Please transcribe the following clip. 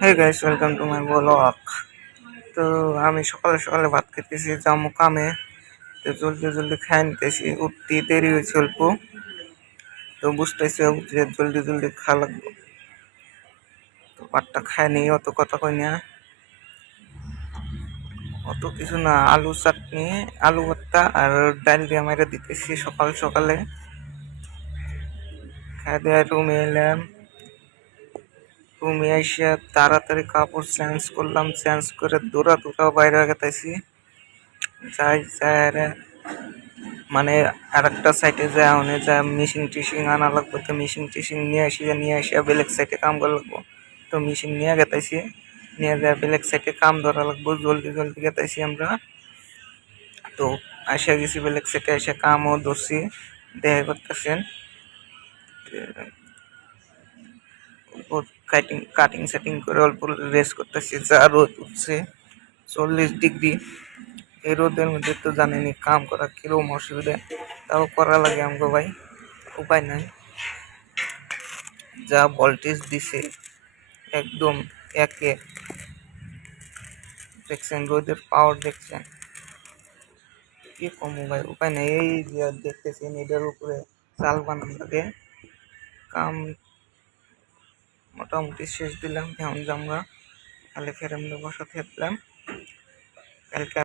Hey guys, welcome to my blog. তো আমি সকালে সকালে ভাত খেতেছি, যাবো কামে। তো জলদি জলদি খাই নিতেছি, উঠতে দেরি হয়েছে অল্প। তো বুঝতেছি যে জলদি জলদি খাওয়া লাগবে। তো ভাতটা খাই নি, অত কথা কই না, অত কিছু না। আলু চাটনি, আলু ভর্তা আর ডাল দিয়ে মাইরা দিতেছি সকাল সকালে। খাই দিয়ে রুমে এলাম। রুমে এসে তাড়াতাড়ি কাপড় চেঞ্জ করলাম, চেঞ্জ করে দৌড়া দৌড়া বাইরে গেতেছি। যাই যাই মানে আর একটা সাইডে যায়, অনেক যায় মেশিন টিশিং আনা লাগবে। তো মেশিন টিশিং নিয়ে আসি বেলেগ সাইডে কাম করা লাগবো। তো মেশিন নিয়ে গেতাইছি, নিয়ে যায় বেলেগ সাইডে কাম ধরা লাগবো। জলদি জলদি গেতাইছি আমরা। তো আসা গেছি বেলেগ সাইডে, এসে কামও ধরছি, দেখা করতেছেন। কাটিং কাটিং সেটিং করে অল্প রেস্ট করতেছি। যা রোদ উঠছে 40 ডিগ্রি, এই রোদের মধ্যে তো জানেনি কাম করা কিরকম অসুবিধা, তাও করা লাগে আমগো ভাই, উপায় নাই। যা ভোল্টেজ দিছে একদম একে, দেখছেন রোদের পাওয়ার দেখছেন, কি কমু ভাই, উপায় নাই। এই যে দেখতেছেন এটার উপরে চাল বানানো লাগে। কাম মোটামুটি শেষ দিলাম, এখন আমরা কালে ফের আমরা বসা থাকলাম কালকে।